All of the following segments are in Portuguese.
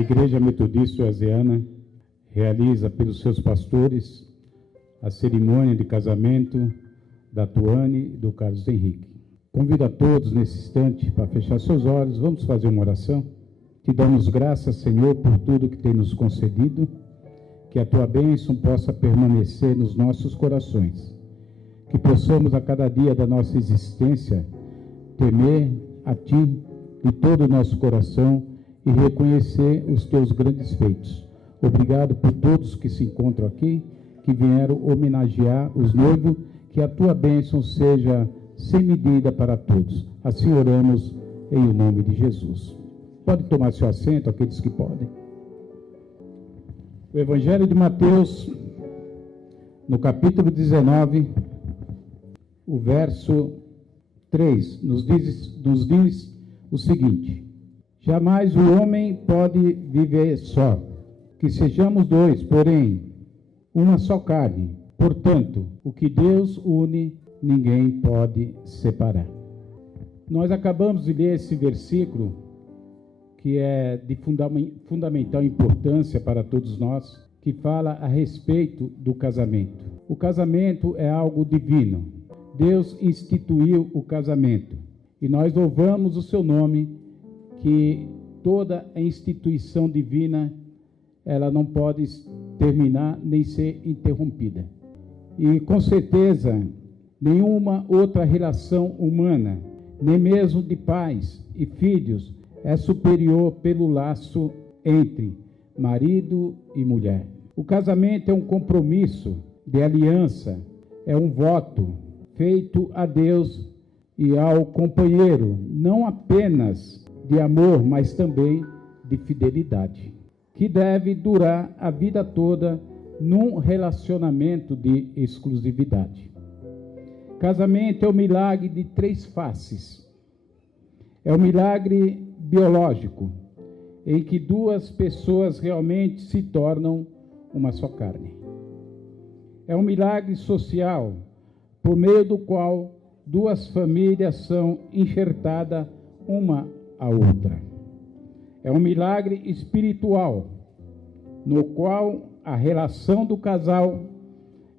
Igreja Metodista Oasiana realiza pelos seus pastores a cerimônia de casamento da Tuane e do Carlos Henrique. Convido a todos nesse instante para fechar seus olhos, vamos fazer uma oração. Te damos graças, Senhor, por tudo que tem nos concedido, que a Tua bênção possa permanecer nos nossos corações, que possamos a cada dia da nossa existência temer a Ti de todo o nosso coração e reconhecer os Teus grandes feitos. Obrigado por todos que se encontram aqui, que vieram homenagear os noivos, que a Tua bênção seja sem medida para todos. Assim oramos em o nome de Jesus. Pode tomar seu assento, aqueles que podem. O Evangelho de Mateus, no capítulo 19, o verso 3, nos diz o seguinte: jamais o homem pode viver só, que sejamos dois, porém, uma só carne. Portanto, o que Deus une, ninguém pode separar. Nós acabamos de ler esse versículo, que é de fundamental importância para todos nós, que fala a respeito do casamento. O casamento é algo divino. Deus instituiu o casamento. E nós louvamos o seu nome, que toda a instituição divina, ela não pode terminar nem ser interrompida. E com certeza, nenhuma outra relação humana, nem mesmo de pais e filhos, é superior pelo laço entre marido e mulher. O casamento é um compromisso de aliança, é um voto feito a Deus e ao companheiro, não apenas de amor, mas também de fidelidade, que deve durar a vida toda num relacionamento de exclusividade. Casamento é um milagre de três faces. É um milagre biológico, em que duas pessoas realmente se tornam uma só carne. É um milagre social, por meio do qual duas famílias são enxertadas uma à outra. É um milagre espiritual, no qual a relação do casal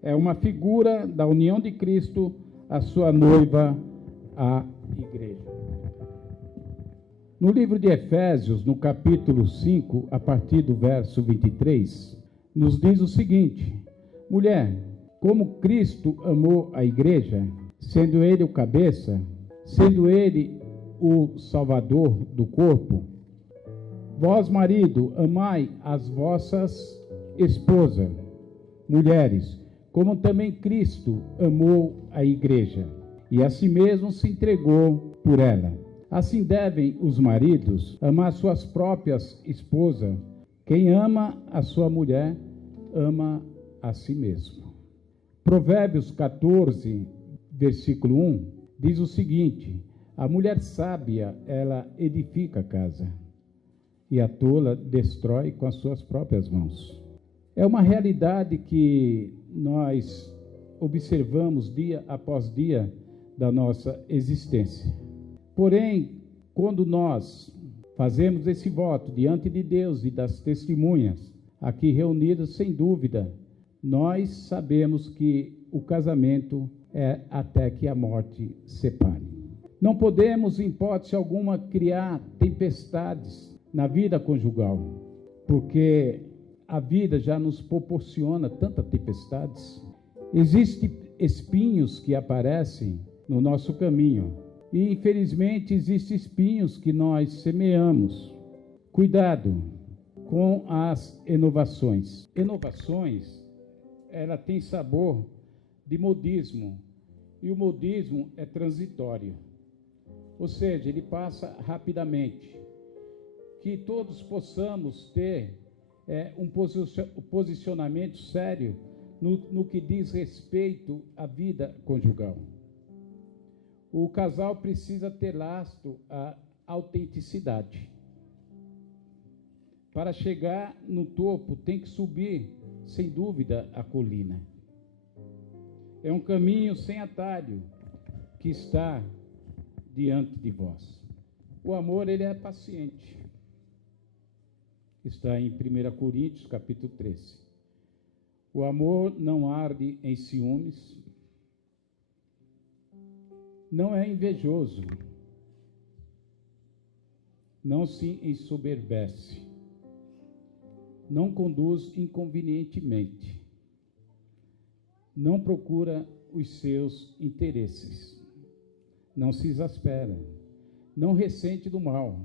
é uma figura da união de Cristo, a sua noiva, a igreja. No livro de Efésios, no capítulo 5, a partir do verso 23, nos diz o seguinte: mulher, como Cristo amou a igreja, sendo ele o cabeça, sendo ele o salvador do corpo, vós, marido, amai as vossas esposas, mulheres, como também Cristo amou a igreja, e a si mesmo se entregou por ela. Assim devem os maridos amar suas próprias esposas. Quem ama a sua mulher, ama a si mesmo. Provérbios 14, versículo 1, diz o seguinte: a mulher sábia, ela edifica a casa, e a tola destrói com as suas próprias mãos. É uma realidade que nós observamos dia após dia da nossa existência. Porém, quando nós fazemos esse voto diante de Deus e das testemunhas aqui reunidas, sem dúvida, nós sabemos que o casamento é até que a morte separe. Não podemos, em hipótese alguma, criar tempestades na vida conjugal, porque a vida já nos proporciona tantas tempestades. Existem espinhos que aparecem no nosso caminho e, infelizmente, existem espinhos que nós semeamos. Cuidado com as inovações. Inovações, ela tem sabor de modismo, e o modismo é transitório, ou seja, ele passa rapidamente. Que todos possamos ter um posicionamento sério no que diz respeito à vida conjugal. O casal precisa ter lastro a autenticidade. Para chegar no topo, tem que subir, sem dúvida, a colina. É um caminho sem atalho que está diante de vós. O amor, ele é paciente. está em 1 Coríntios, capítulo 13. O amor não arde em ciúmes, não é invejoso, não se ensoberbece, não conduz inconvenientemente, não procura os seus interesses, não se exaspera, não ressente do mal,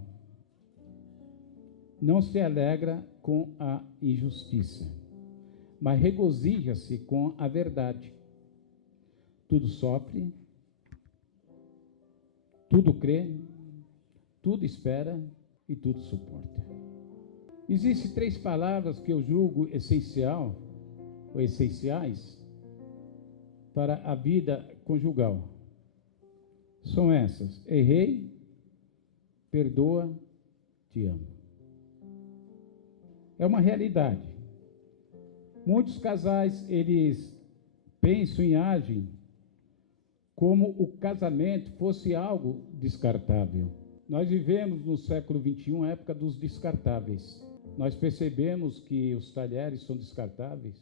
não se alegra com a injustiça, mas regozija-se com a verdade. Tudo sofre, tudo crê, tudo espera e tudo suporta. Existem 3 palavras que eu julgo essenciais para a vida conjugal. São essas: errei, perdoa, te amo. É uma realidade. Muitos casais, eles pensam e agem como o casamento fosse algo descartável. Nós vivemos no século XXI, a época dos descartáveis. Nós percebemos que os talheres são descartáveis,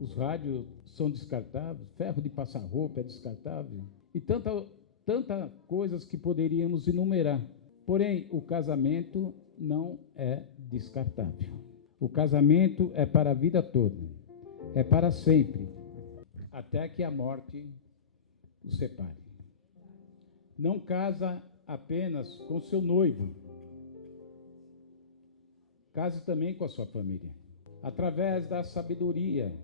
os rádios são descartáveis, ferro de passar roupa é descartável, e tanta coisas que poderíamos enumerar. Porém, o casamento não é descartável. O casamento é para a vida toda, é para sempre, até que a morte o separe. Não casa apenas com seu noivo, case também com a sua família, através da sabedoria,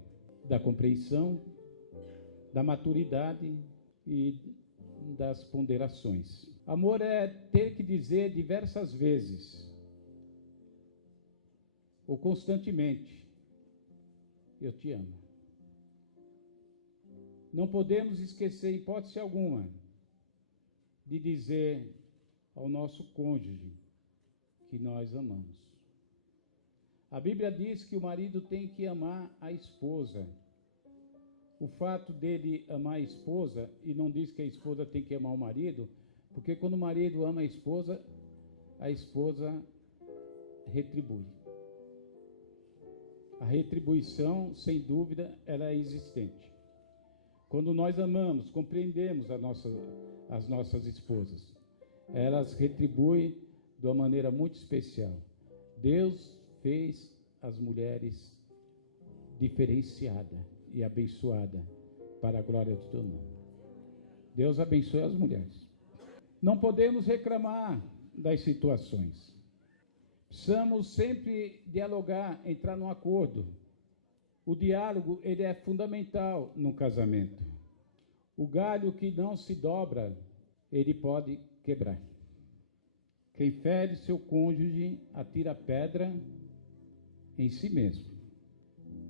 da compreensão, da maturidade e das ponderações. Amor é ter que dizer diversas vezes, ou constantemente, eu te amo. Não podemos esquecer, em hipótese alguma, de dizer ao nosso cônjuge que nós amamos. A Bíblia diz que o marido tem que amar a esposa. O fato dele amar a esposa, e não diz que a esposa tem que amar o marido, porque quando o marido ama a esposa retribui. A retribuição, sem dúvida, ela é existente. Quando nós amamos, compreendemos as nossas esposas, elas retribuem de uma maneira muito especial. Deus fez as mulheres diferenciada e abençoada para a glória do teu nome. Deus abençoe as mulheres. Não podemos reclamar das situações. Precisamos sempre dialogar, entrar num acordo. O diálogo, ele é fundamental no casamento. O galho que não se dobra, ele pode quebrar. Quem fere seu cônjuge atira pedra em si mesmo.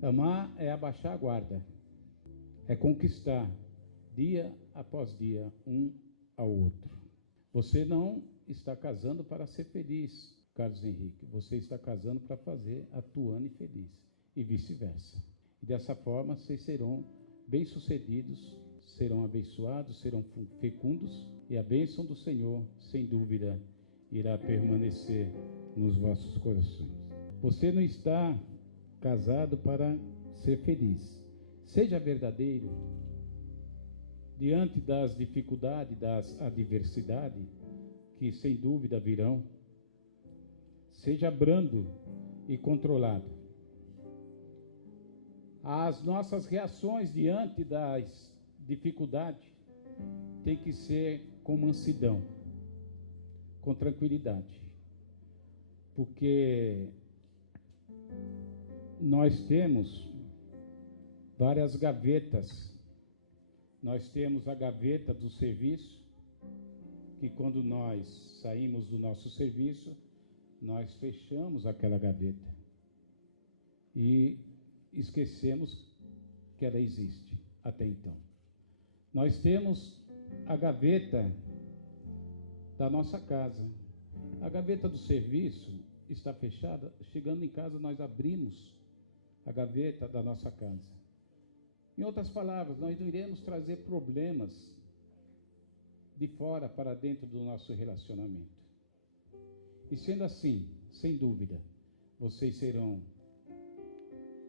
Amar é abaixar a guarda, é conquistar dia após dia um ao outro. Você não está casando para ser feliz, Carlos Henrique. Você está casando para fazer a Tuane feliz e vice-versa. E dessa forma vocês serão bem-sucedidos, serão abençoados, serão fecundos, e a bênção do Senhor, sem dúvida, irá permanecer nos vossos corações. Você não está casado para ser feliz. Seja verdadeiro diante das dificuldades, das adversidades, que sem dúvida virão. Seja brando e controlado. As nossas reações diante das dificuldades têm que ser com mansidão, com tranquilidade, porque nós temos várias gavetas. Nós temos a gaveta do serviço, que quando nós saímos do nosso serviço, nós fechamos aquela gaveta e esquecemos que ela existe até então. Nós temos a gaveta da nossa casa. A gaveta do serviço está fechada. Chegando em casa, nós abrimos a gaveta da nossa casa. Em outras palavras, nós não iremos trazer problemas de fora para dentro do nosso relacionamento. E sendo assim, sem dúvida, vocês serão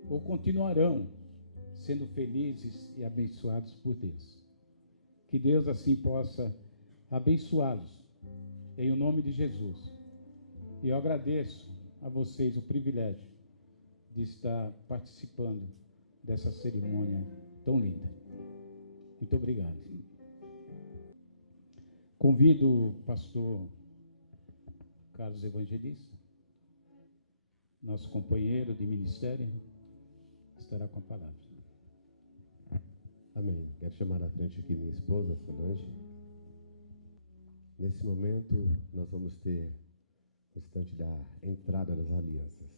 ou continuarão sendo felizes e abençoados por Deus. Que Deus assim possa abençoá-los, em o nome de Jesus. E eu agradeço a vocês o privilégio de estar participando dessa cerimônia tão linda. Muito obrigado. Convido o pastor Carlos Evangelista, nosso companheiro de ministério, estará com a palavra. Amém. Quero chamar à frente aqui minha esposa, Solange. Nesse momento, nós vamos ter o instante da entrada das alianças.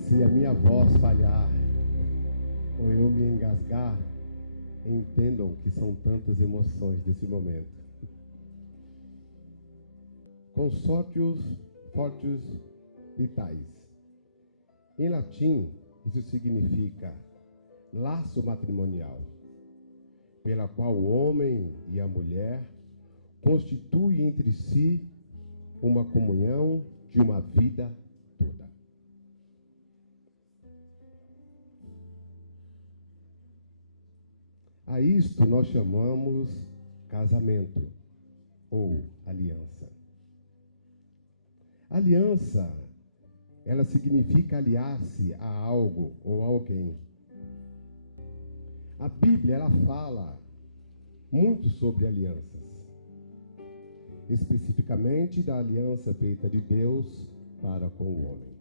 Se a minha voz falhar ou eu me engasgar, entendam que são tantas emoções desse momento. Consortius fortius vitae. Em latim, isso significa laço matrimonial, pela qual o homem e a mulher constituem entre si uma comunhão de uma vida toda. A isto nós chamamos casamento ou aliança. Aliança, ela significa aliar-se a algo ou a alguém. A Bíblia, ela fala muito sobre alianças, especificamente da aliança feita de Deus para com o homem.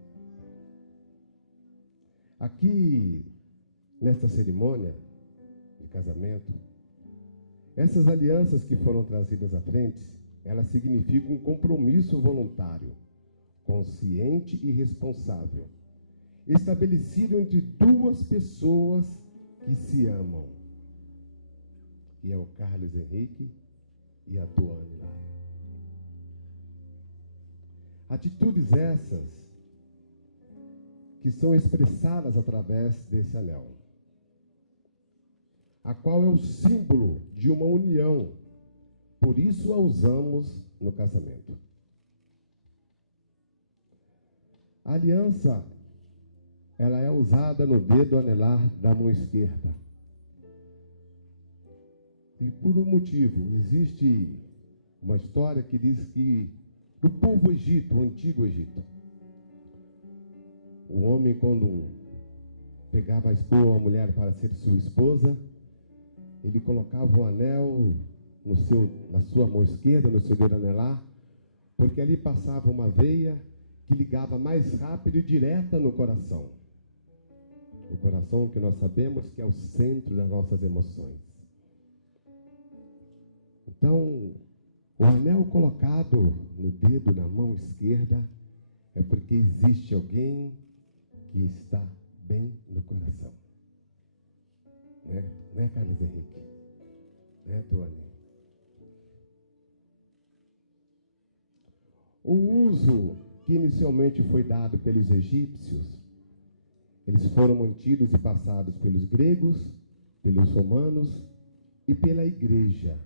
Aqui, nesta cerimônia de casamento, essas alianças que foram trazidas à frente, elas significam um compromisso voluntário, consciente e responsável, estabelecido entre duas pessoas que se amam, que é o Carlos Henrique e a Tuane Lara. Atitudes essas que são expressadas através desse anel, a qual é o símbolo de uma união, por isso a usamos no casamento. A aliança, ela é usada no dedo anelar da mão esquerda. E por um motivo, existe uma história que diz que do povo Egito, o antigo Egito, o homem, quando pegava a mulher para ser sua esposa, ele colocava o anel na sua mão esquerda, no seu dedo anelar, porque ali passava uma veia que ligava mais rápido e direta no coração. O coração que nós sabemos que é o centro das nossas emoções. Então, o anel colocado no dedo, na mão esquerda, é porque existe alguém que está bem no coração. Né, Carlos Henrique? Né, Tuane? O uso que inicialmente foi dado pelos egípcios, eles foram mantidos e passados pelos gregos, pelos romanos e pela igreja,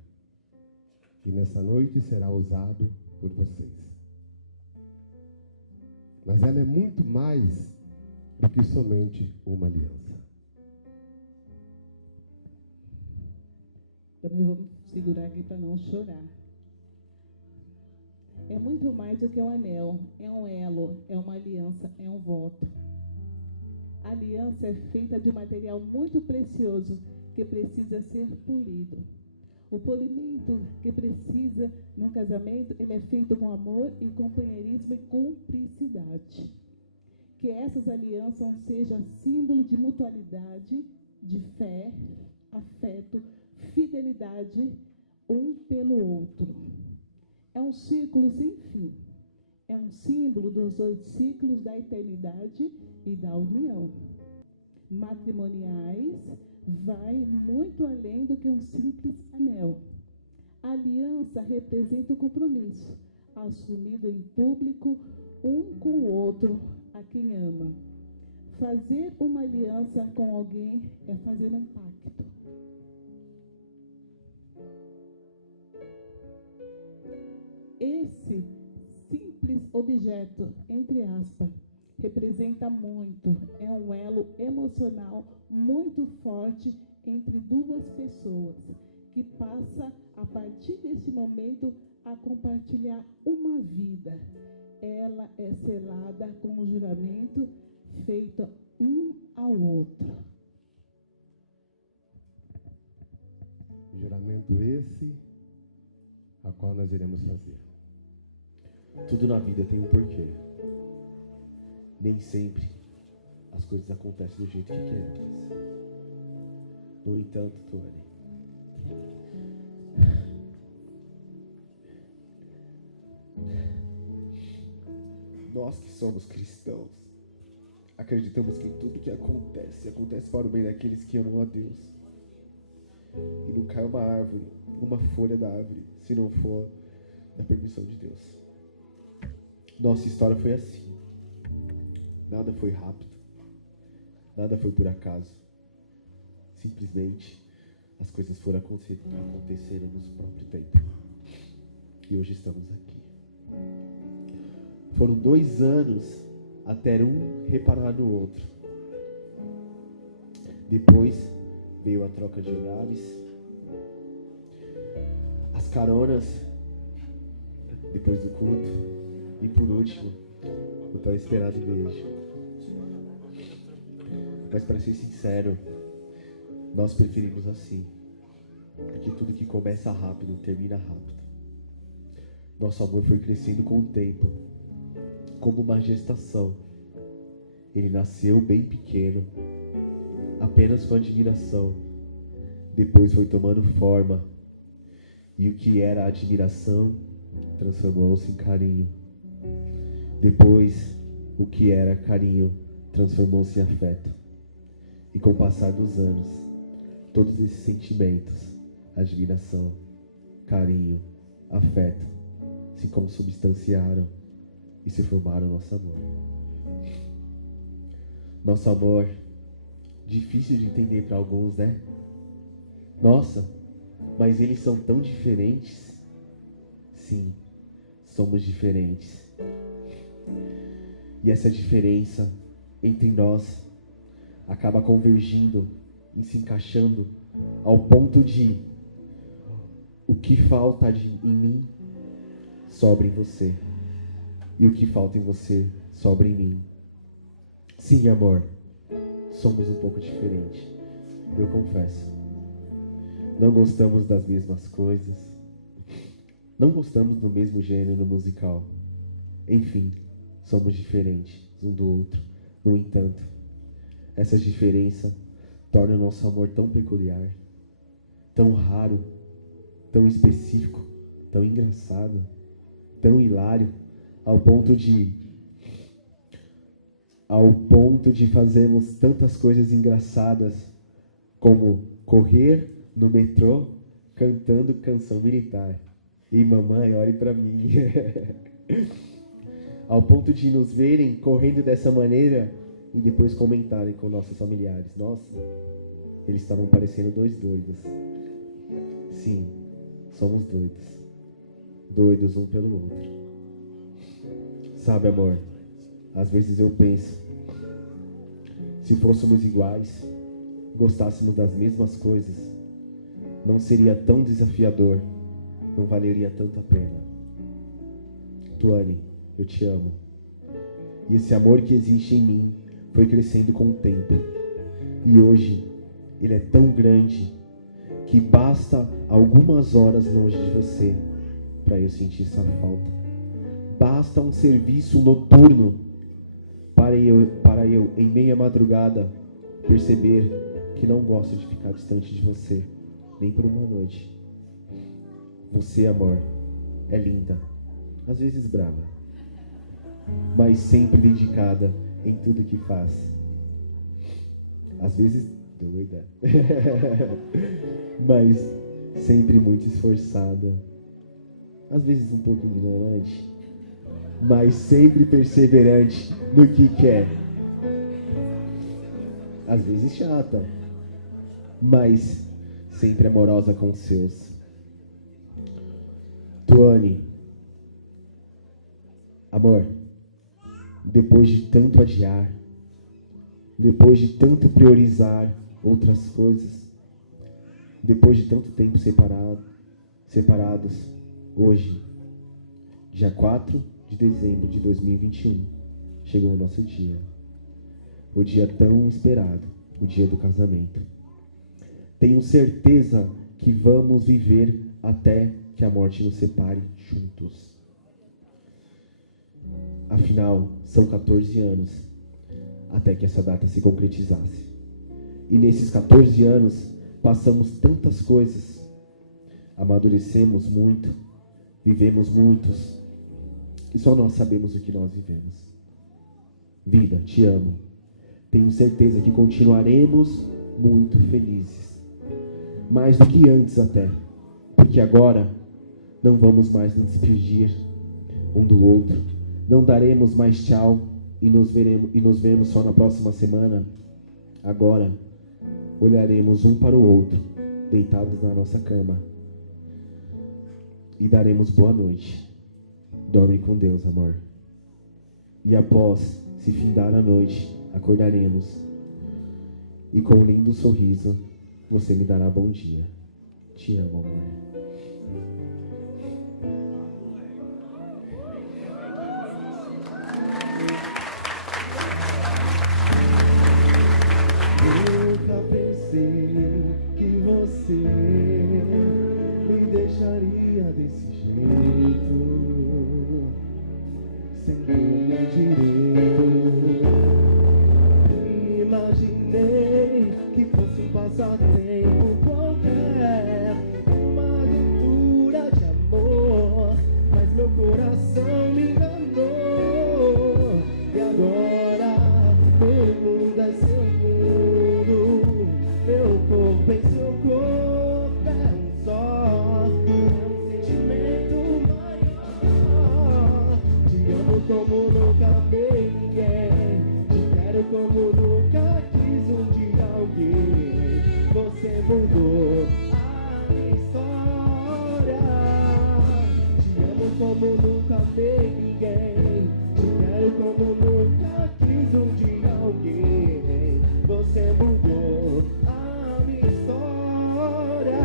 que nessa noite será usado por vocês. Mas ela é muito mais do que somente uma aliança. Também vou segurar aqui para não chorar. É muito mais do que um anel, é um elo, é uma aliança, é um voto. A aliança é feita de um material muito precioso que precisa ser polido. O polimento que precisa num casamento, ele é feito com amor e companheirismo e cumplicidade. Que essas alianças sejam símbolo de mutualidade, de fé, afeto, fidelidade um pelo outro. É um círculo sem fim. É um símbolo dos 8 ciclos da eternidade e da união. Matrimoniais vai muito além do que um simples anel. A aliança representa o compromisso, assumido em público um com o outro, a quem ama. Fazer uma aliança com alguém é fazer um pacto. Esse simples objeto, entre aspas, representa muito, é um elo emocional muito forte entre duas pessoas, que passa, a partir desse momento, a compartilhar uma vida. Ela é selada com um juramento feito um ao outro. Juramento esse, a qual nós iremos fazer. Tudo na vida tem um porquê. Nem sempre as coisas acontecem do jeito que queremos. No entanto, Tuane, nós que somos cristãos, acreditamos que tudo que acontece para o bem daqueles que amam a Deus. E não cai uma árvore, uma folha da árvore, se não for da permissão de Deus. Nossa história foi assim. Nada foi rápido. Nada foi por acaso. Simplesmente as coisas foram acontecendo no próprio tempo. E hoje estamos aqui. Foram 2 anos até um reparar no outro. Depois veio a troca de olhares, as caronas, depois do culto. E por último, o tão esperado beijo. Mas para ser sincero, nós preferimos assim. Porque tudo que começa rápido, termina rápido. Nosso amor foi crescendo com o tempo. Como uma gestação. Ele nasceu bem pequeno, apenas com admiração. Depois foi tomando forma. E o que era admiração transformou-se em carinho. Depois, o que era carinho transformou-se em afeto. E com o passar dos anos, todos esses sentimentos, admiração, carinho, afeto, se consubstanciaram e se formaram nosso amor. Nosso amor, difícil de entender para alguns, né? Nossa, mas eles são tão diferentes. Sim, somos diferentes. E essa diferença entre nós acaba convergindo e se encaixando ao ponto de o que falta em mim sobra em você. E o que falta em você sobra em mim. Sim, amor, somos um pouco diferentes. Eu confesso. Não gostamos das mesmas coisas. Não gostamos do mesmo gênero musical. Enfim, somos diferentes um do outro. No entanto, essa diferença torna o nosso amor tão peculiar, tão raro, tão específico, tão engraçado, tão hilário, ao ponto de fazermos tantas coisas engraçadas, como correr no metrô cantando canção militar. E mamãe, ore pra mim. Ao ponto de nos verem correndo dessa maneira e depois comentarem com nossos familiares: nossa, eles estavam parecendo 2 doidos. Sim, somos doidos. Doidos um pelo outro. Sabe, amor, às vezes eu penso, se fôssemos iguais, gostássemos das mesmas coisas, não seria tão desafiador, não valeria tanto a pena. Tuane, eu te amo. E esse amor que existe em mim foi crescendo com o tempo. E hoje, ele é tão grande que basta algumas horas longe de você para eu sentir essa falta. Basta um serviço noturno para eu, em meia madrugada, perceber que não gosto de ficar distante de você. nem por uma noite. Você, amor, é linda, às vezes brava, mas sempre dedicada em tudo que faz. Às vezes doida, mas sempre muito esforçada. Às vezes um pouco ignorante, mas sempre perseverante no que quer. Às vezes chata, mas sempre amorosa com os seus. Tuane, amor, depois de tanto adiar, depois de tanto priorizar outras coisas, depois de tanto tempo separados, hoje, dia 4 de dezembro de 2021, chegou o nosso dia. O dia tão esperado, o dia do casamento. Tenho certeza que vamos viver até que a morte nos separe juntos. Afinal, são 14 anos até que essa data se concretizasse. E nesses 14 anos, passamos tantas coisas, amadurecemos muito, vivemos muitos, e só nós sabemos o que nós vivemos. Vida, te amo. Tenho certeza que continuaremos muito felizes. Mais do que antes até. Porque agora não vamos mais nos despedir um do outro. Não daremos mais tchau e nos vemos só na próxima semana. Agora olharemos um para o outro, deitados na nossa cama. E daremos boa noite. Dorme com Deus, amor. E após se findar a noite, acordaremos. E com um lindo sorriso, você me dará bom dia. Te amo, amor. Nunca pensei que você me deixaria desse jeito, sem meu direito. Imaginei que fosse um passatempo qualquer, uma aventura de amor, mas meu coração me enganou. E agora meu mundo é seu mundo, meu corpo é seu corpo, é um só, é um sentimento maior. Te amo como nunca amei ninguém, te quero como nunca quis um dia alguém. Você mudou a minha história. Te amo como nunca amei ninguém, te quero como nunca quis um dia alguém. Você mudou a minha história.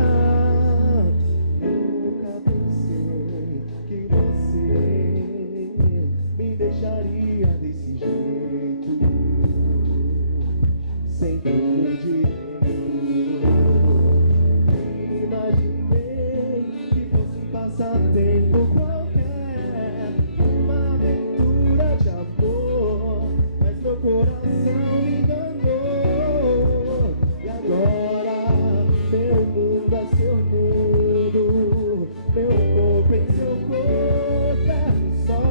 Nunca pensei que você me deixaria desse jeito, sem ter direito. Imaginei que fosse um passatempo qualquer, uma aventura de amor, mas meu coração me enganou. E agora meu mundo é seu mundo, meu corpo é seu corpo, é um só,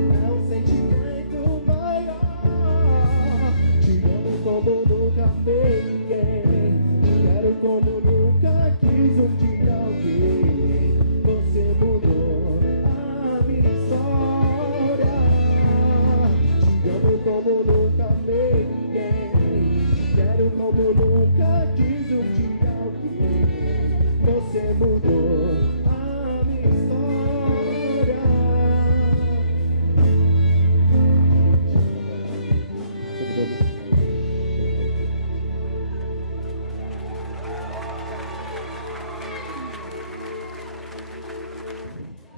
é um sentimento maior. Te amo como nunca amei ninguém, te quero como nunca quis um dia alguém. Você mudou a minha história. Te amo como nunca amei ninguém, te quero como nunca quis um dia alguém. Você mudou a minha história.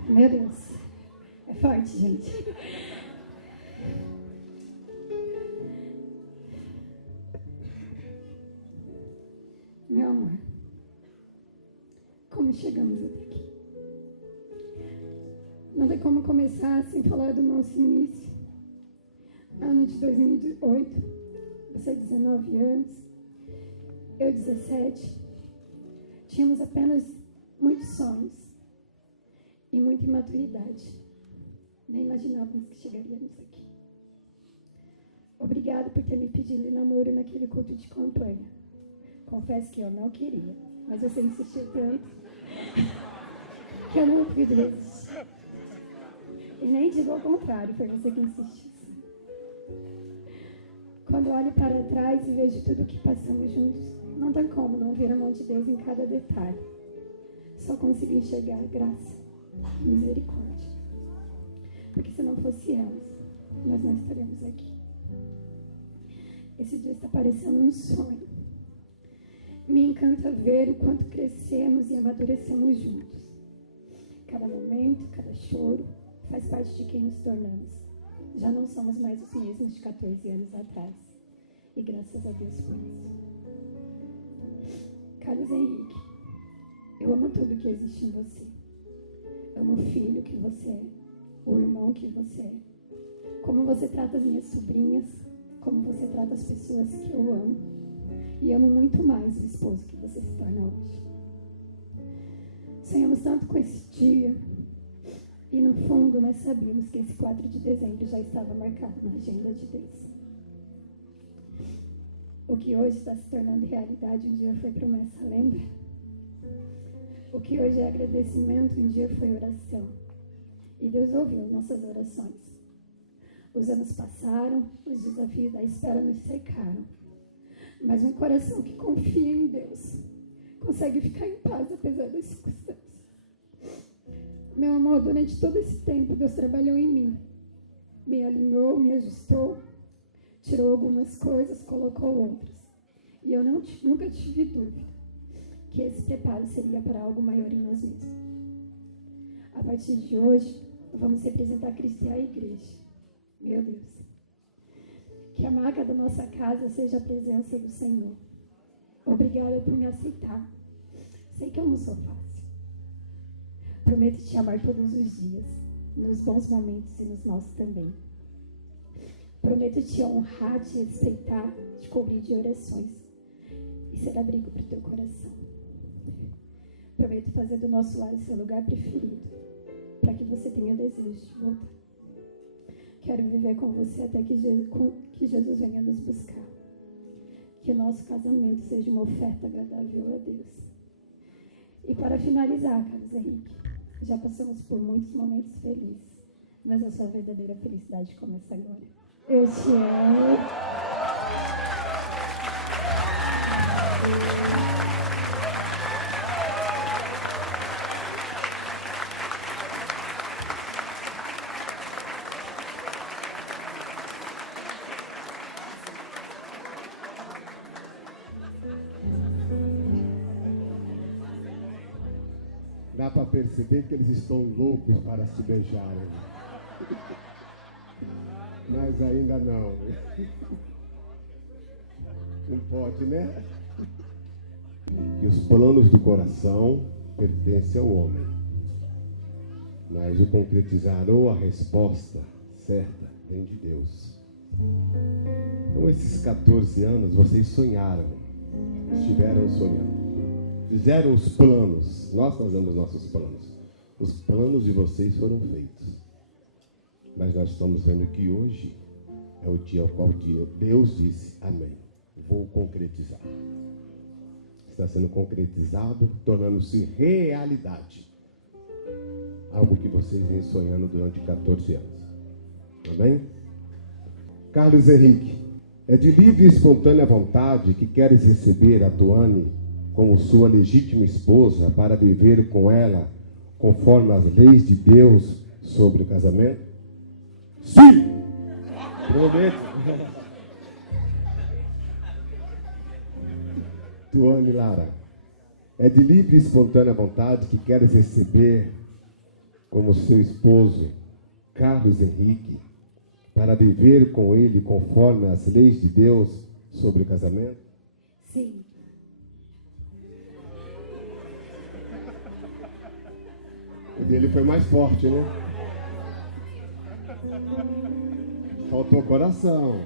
Meu Deus, é forte, gente. Meu amor, como chegamos até aqui? Não tem como começar sem falar do nosso início. Ano de 2018, você 19 anos, eu 17. Tínhamos apenas muitos sonhos e muita imaturidade. Nem imaginávamos que chegaríamos aqui. Obrigado por ter me pedido namoro naquele culto de campanha. Confesso que eu não queria, mas você insistiu tanto que eu não pude resistir. E nem digo ao contrário, foi você que insistiu. Quando olho para trás e vejo tudo o que passamos juntos, não tem como não ver a mão de Deus em cada detalhe. Só consigo enxergar graça e misericórdia. Porque se não fosse elas, nós não estaríamos aqui. Esse dia está parecendo um sonho. Me encanta ver o quanto crescemos e amadurecemos juntos. Cada momento, cada choro faz parte de quem nos tornamos. Já não somos mais os mesmos de 14 anos atrás. E graças a Deus por isso. Carlos Henrique, eu amo tudo que existe em você. Amo o filho que você é, o irmão que você é. Como você trata as minhas sobrinhas, como você trata as pessoas que eu amo. E amo muito mais o esposo que você se torna hoje. Sonhamos tanto com esse dia. E no fundo nós sabíamos que esse 4 de dezembro já estava marcado na agenda de Deus. O que hoje está se tornando realidade, um dia foi promessa, lembra? O que hoje é agradecimento, um dia foi oração. E Deus ouviu nossas orações. Os anos passaram, os desafios da espera nos cercaram. Mas um coração que confia em Deus consegue ficar em paz apesar das circunstâncias. Meu amor, durante todo esse tempo, Deus trabalhou em mim. Me alinhou, me ajustou, tirou algumas coisas, colocou outras. E eu nunca tive dúvida que esse preparo seria para algo maior em nós mesmos. A partir de hoje, vamos representar Cristo e a igreja. Meu Deus. Que a marca da nossa casa seja a presença do Senhor. Obrigada por me aceitar. Sei que eu não sou fácil. Prometo te amar todos os dias, nos bons momentos e nos maus também. Prometo te honrar, te respeitar, te cobrir de orações e ser abrigo para o teu coração. Prometo fazer do nosso lar seu lugar preferido, para que você tenha desejo de voltar. Quero viver com você até que Jesus venha nos buscar. Que o nosso casamento seja uma oferta agradável a Deus. E para finalizar, Carlos Henrique, já passamos por muitos momentos felizes, mas a sua verdadeira felicidade começa agora. Eu te amo. Dá para perceber que eles estão loucos para se beijarem. Mas ainda não. Não pode, né? Que os planos do coração pertencem ao homem. Mas o concretizar ou a resposta certa vem de Deus. Então, esses 14 anos, vocês sonharam. Estiveram sonhando. Fizeram os planos. Nós fazemos nossos planos. Os planos de vocês foram feitos. Mas nós estamos vendo que hoje é o dia ao qual Deus disse, amém, vou concretizar. Está sendo concretizado, tornando-se realidade. Algo que vocês vêm sonhando durante 14 anos. Amém? Carlos Henrique, é de livre e espontânea vontade que queres receber a Tuane como sua legítima esposa para viver com ela conforme as leis de Deus sobre o casamento? Sim! Prometo. Tuane Lara, é de livre e espontânea vontade que queres receber como seu esposo Carlos Henrique para viver com ele conforme as leis de Deus sobre o casamento? Sim. O dele foi mais forte, né? Faltou coração.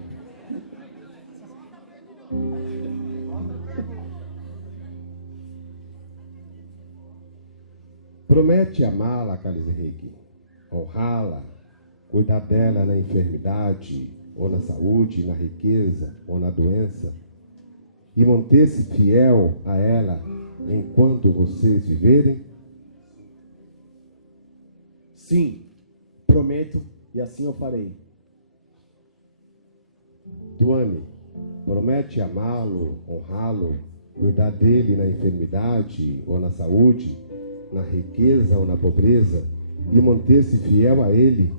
Promete amá-la, Carlos Henrique, honrá-la, cuidar dela na enfermidade, ou na saúde, na riqueza, ou na doença, e manter-se fiel a ela enquanto vocês viverem? Sim, prometo e assim eu farei. Tuane, promete amá-lo, honrá-lo, cuidar dele na enfermidade ou na saúde, na riqueza ou na pobreza, e manter-se fiel a ele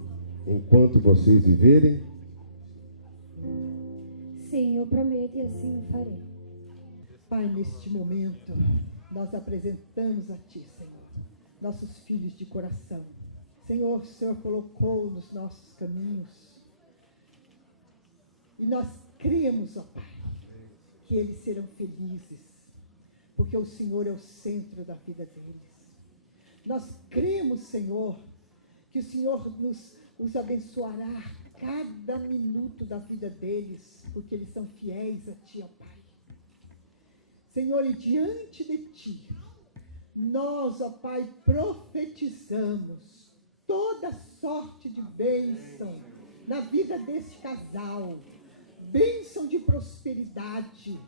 enquanto vocês viverem? Sim, eu prometo e assim eu farei. Pai, neste momento, nós apresentamos a Ti, Senhor, nossos filhos de coração. Senhor, o Senhor colocou nos nossos caminhos. E nós cremos, ó Pai, que eles serão felizes, porque o Senhor é o centro da vida deles. Nós cremos, Senhor, que o Senhor os abençoará cada minuto da vida deles, porque eles são fiéis a Ti, ó Pai. Senhor, e diante de Ti, nós, ó Pai, profetizamos toda sorte de bênção na vida deste casal, bênção de prosperidade,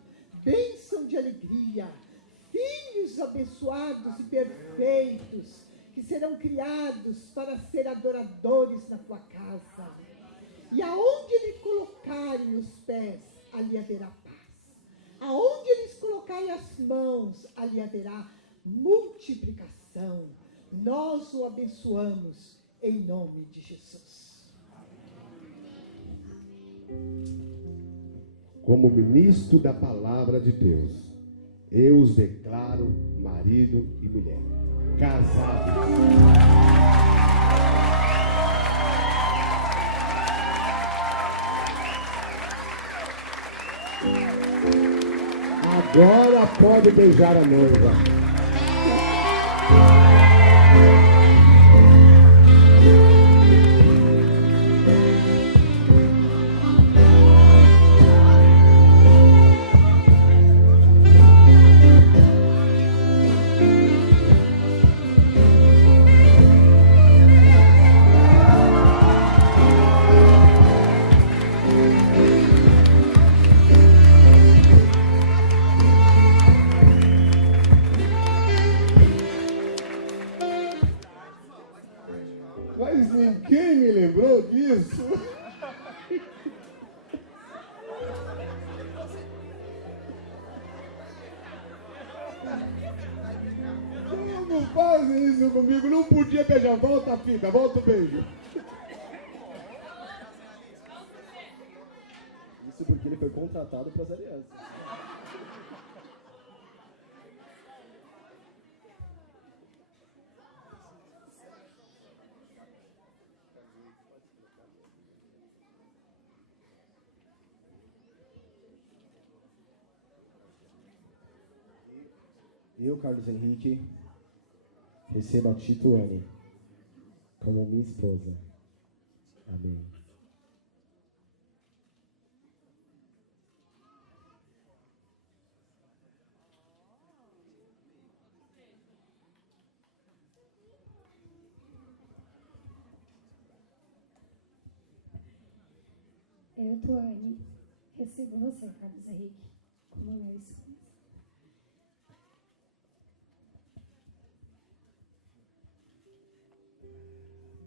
bênção de alegria, filhos abençoados e perfeitos, que serão criados para ser adoradores na Tua casa. E aonde lhe colocarem os pés, ali haverá paz. Aonde eles colocarem as mãos, ali haverá multiplicação. Nós o abençoamos em nome de Jesus. Como ministro da palavra de Deus, eu os declaro marido e mulher, casados. Agora pode beijar a noiva. Mas ninguém me lembrou disso. Como fazem isso comigo? Não podia beijar. Volta a fita, volta o beijo. Isso porque ele foi contratado para as alianças. Eu, Carlos Henrique, recebo a ti, Tuane, como minha esposa. Amém. Eu, Tuane, recebo você, Carlos Henrique, como meu esposo.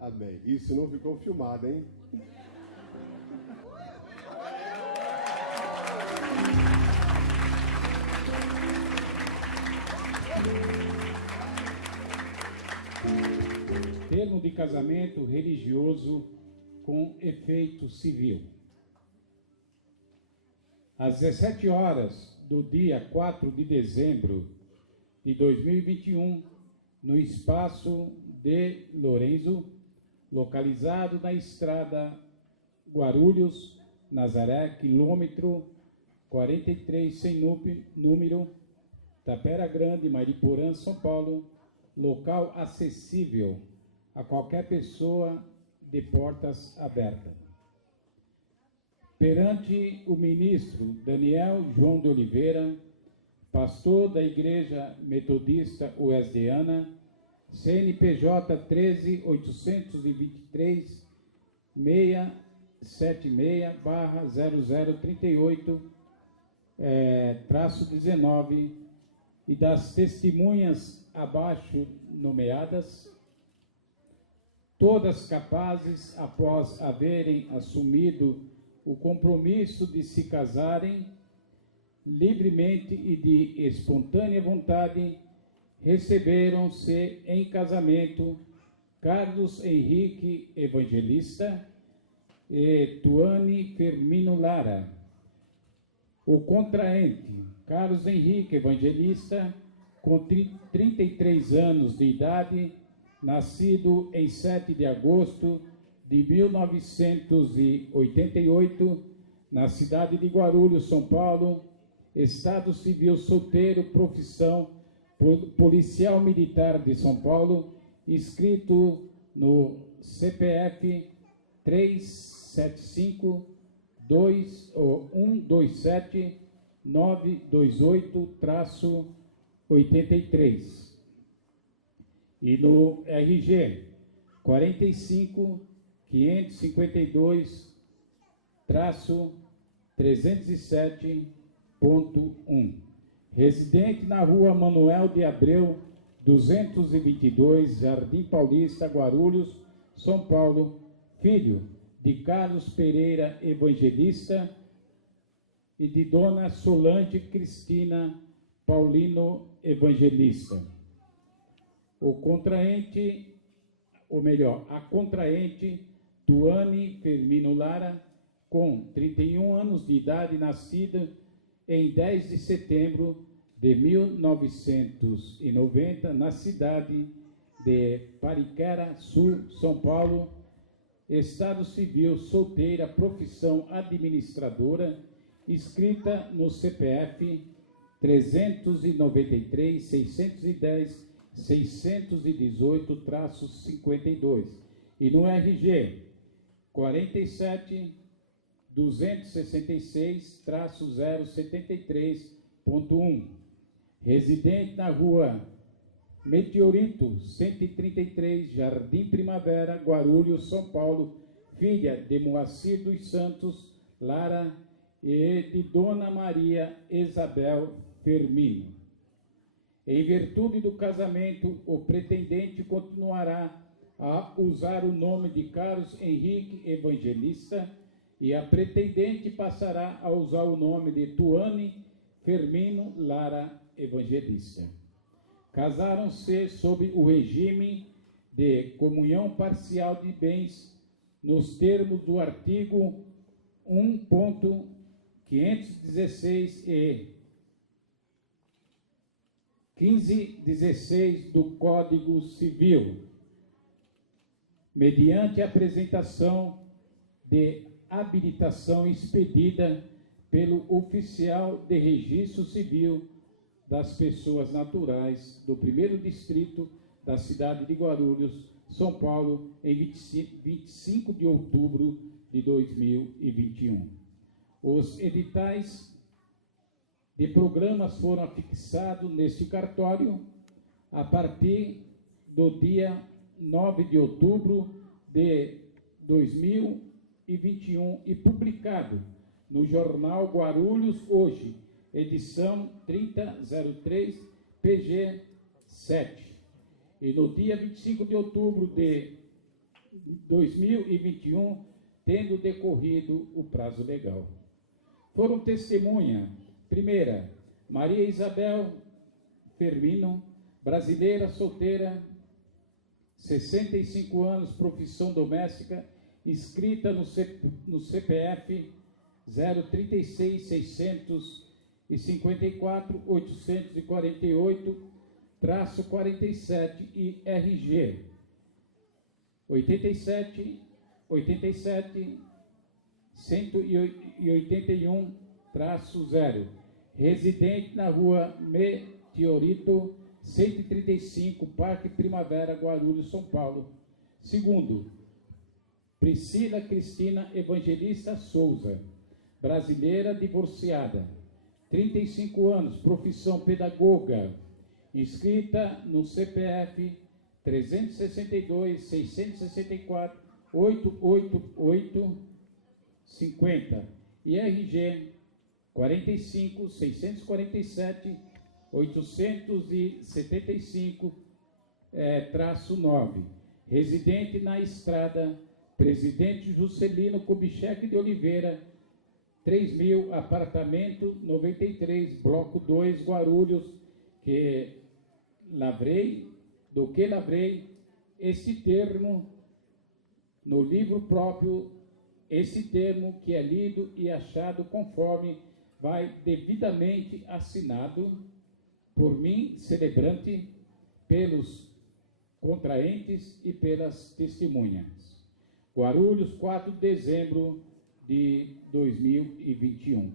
Amém. Isso não ficou filmado, hein? Termo de casamento religioso com efeito civil. Às 17 horas do dia 4 de dezembro de 2021, no espaço de Lorenzo, localizado na estrada Guarulhos, Nazaré, quilômetro 43, sem número, Tapera Grande, Mariporã, São Paulo, local acessível a qualquer pessoa de portas abertas. Perante o ministro Daniel João de Oliveira, pastor da Igreja Metodista Uesdiana, CNPJ 13.823.676/0038-19 e das testemunhas abaixo nomeadas, todas capazes, após haverem assumido o compromisso de se casarem livremente e de espontânea vontade, receberam-se em casamento Carlos Henrique Evangelista e Tuane Firmino Lara. O contraente, Carlos Henrique Evangelista, com 33 anos de idade, nascido em 7 de agosto de 1988, na cidade de Guarulhos, São Paulo, estado civil solteiro, profissão policial militar de São Paulo, inscrito no CPF 375-217-928-83 e no RG 45.552-307.1, residente na rua Manuel de Abreu, 222, Jardim Paulista, Guarulhos, São Paulo, filho de Carlos Pereira Evangelista e de Dona Solange Cristina Paulino Evangelista. A contraente, Tuane Firmino Lara, com 31 anos de idade, nascida em 10 de setembro de 1990, na cidade de Pariquera Sul, São Paulo, estado civil solteira, profissão administradora, inscrita no CPF 393.610.618-52 e no RG 47.266-073.1, residente na rua Meteorito 133, Jardim Primavera, Guarulhos, São Paulo, filha de Moacir dos Santos Lara e de Dona Maria Isabel Firmino. Em virtude do casamento, o pretendente continuará a usar o nome de Carlos Henrique Evangelista e a pretendente passará a usar o nome de Tuane Firmino Lara Evangelista. Casaram-se sob o regime de comunhão parcial de bens nos termos do artigo 1.516 e 1516 do Código Civil, mediante a apresentação de habilitação expedida pelo oficial de registro civil das pessoas naturais do 1º Distrito da cidade de Guarulhos, São Paulo, em 25 de outubro de 2021. Os editais de programas foram fixados neste cartório a partir do dia 9 de outubro de 2021 e publicado no jornal Guarulhos Hoje, edição 3003, PG 7. E no dia 25 de outubro de 2021, tendo decorrido o prazo legal. Foram testemunha, primeira, Maria Isabel Firmino, brasileira, solteira, 65 anos, profissão doméstica, inscrita no CPF 036.654.848-47 e RG 87.181-0, residente na rua Meteorito 135, Parque Primavera, Guarulhos, São Paulo. Segundo, Priscila Cristina Evangelista Souza, brasileira, divorciada, 35 anos, profissão pedagoga, inscrita no CPF 362, 664, 888, 50. E RG 45, 647, 875, traço 9. Residente na Estrada, Presidente Juscelino Kubitschek de Oliveira, 3.000, apartamento 93, bloco 2, Guarulhos, do que lavrei esse termo no livro próprio, esse termo que é lido e achado conforme vai devidamente assinado por mim, celebrante, pelos contraentes e pelas testemunhas. Guarulhos, 4 de dezembro de 2021.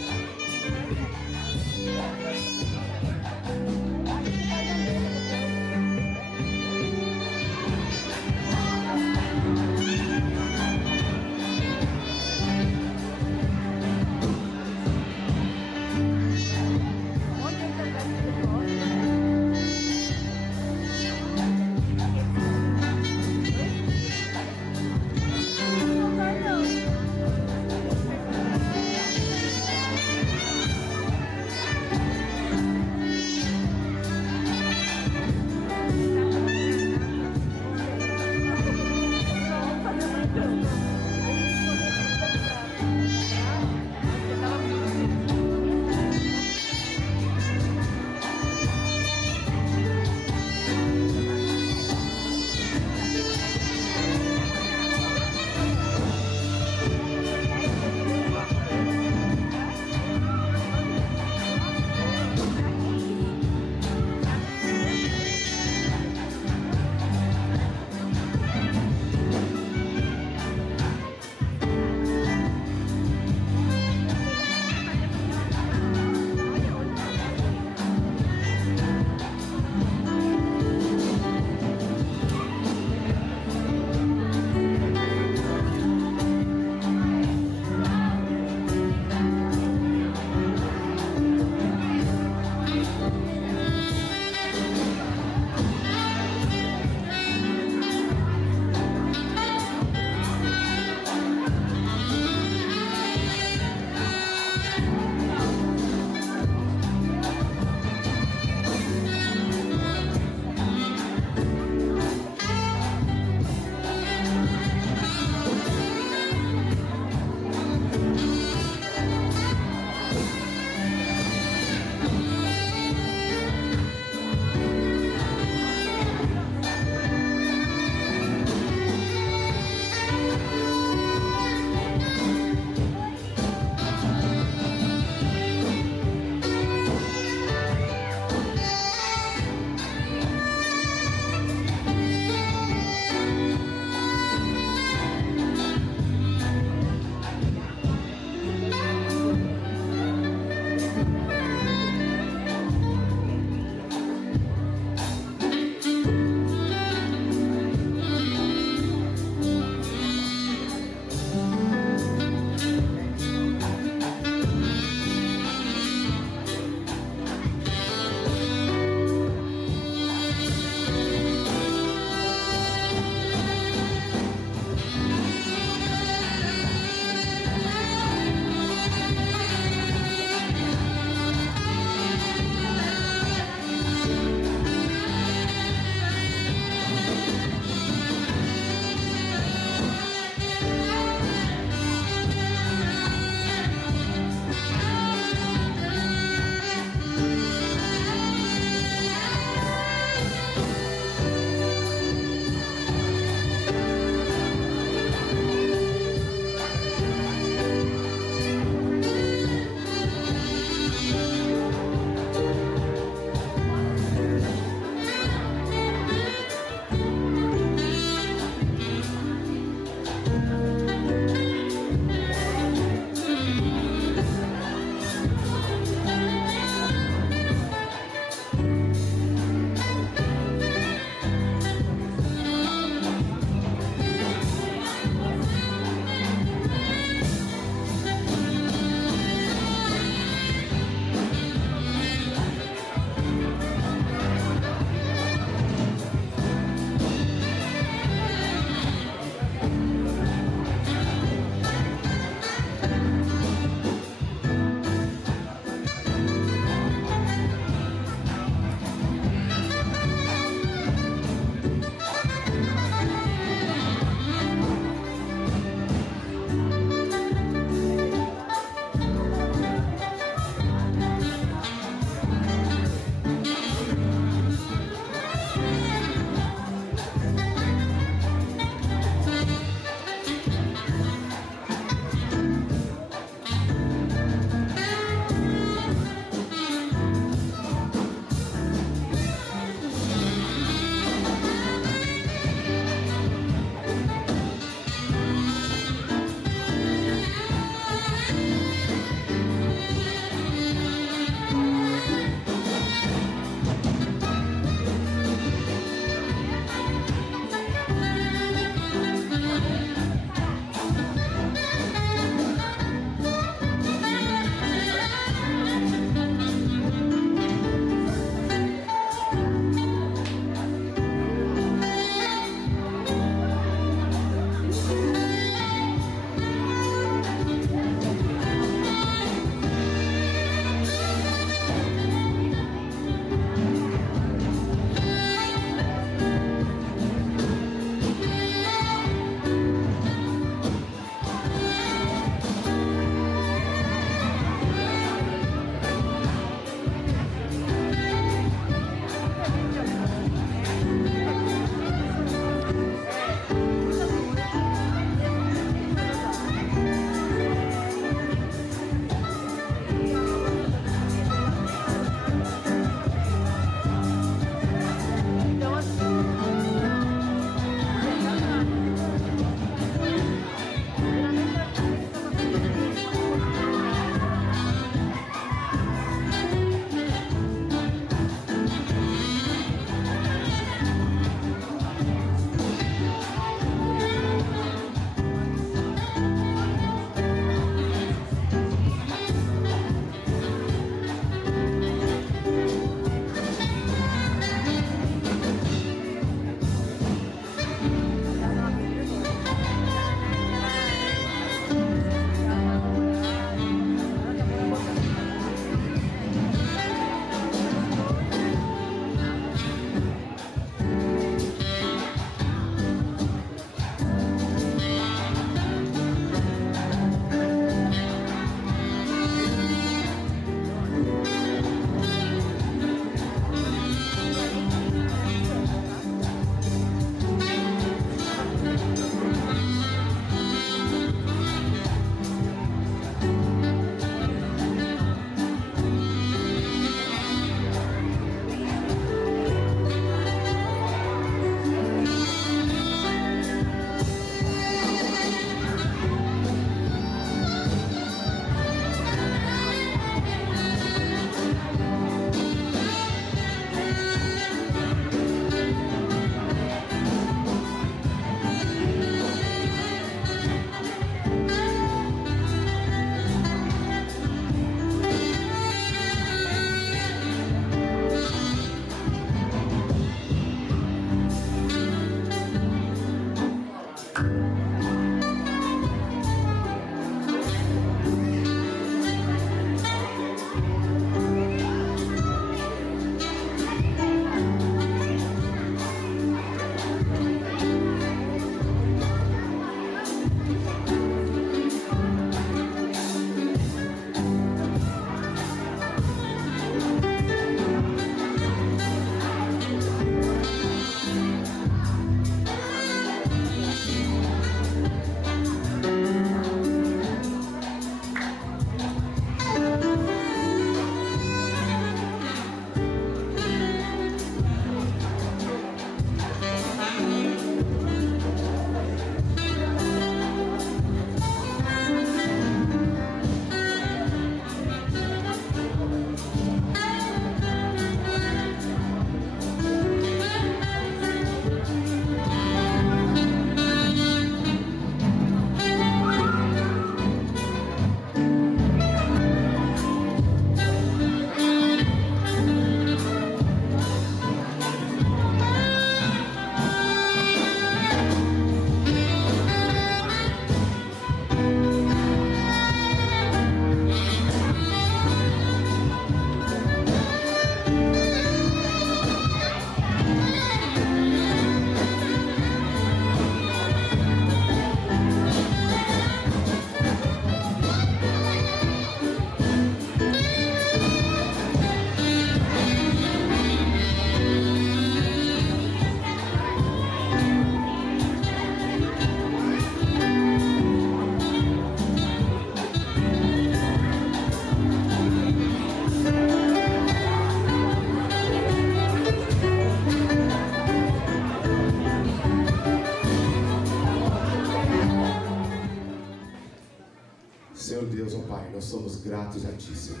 Deus, ó Pai, nós somos gratos a Ti, Senhor.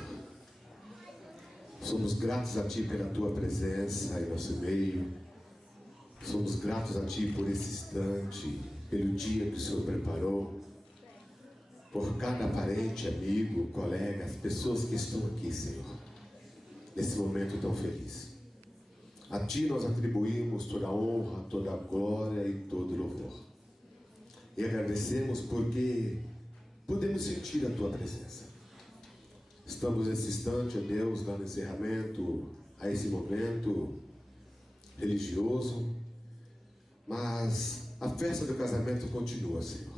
Somos gratos a Ti pela Tua presença em nosso meio. Somos gratos a Ti por esse instante, pelo dia que o Senhor preparou, por cada parente, amigo, colega, as pessoas que estão aqui, Senhor, nesse momento tão feliz. A Ti nós atribuímos toda a honra, toda a glória e todo o louvor. E agradecemos porque podemos sentir a Tua presença. Estamos nesse instante, ó Deus, dando encerramento a esse momento religioso, mas a festa do casamento continua, Senhor.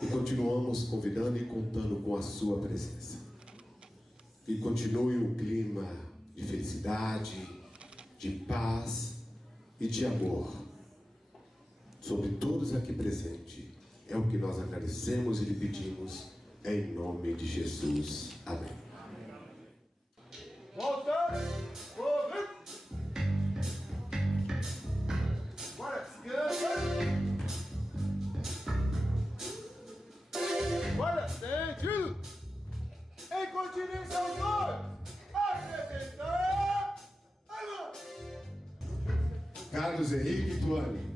E continuamos convidando e contando com a Sua presença. Que continue um clima de felicidade, de paz e de amor sobre todos aqui presentes. É o que nós agradecemos e lhe pedimos em nome de Jesus. Amém. Em continência aos dois, apresentar Carlos Henrique e Tuane,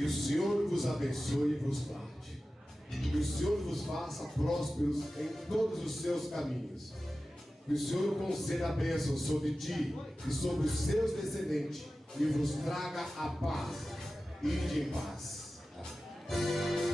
que o Senhor vos abençoe e vos guarde. Que o Senhor vos faça prósperos em todos os seus caminhos. Que o Senhor conceda a bênção sobre ti e sobre os seus descendentes e vos traga a paz. Ide em paz. Amém.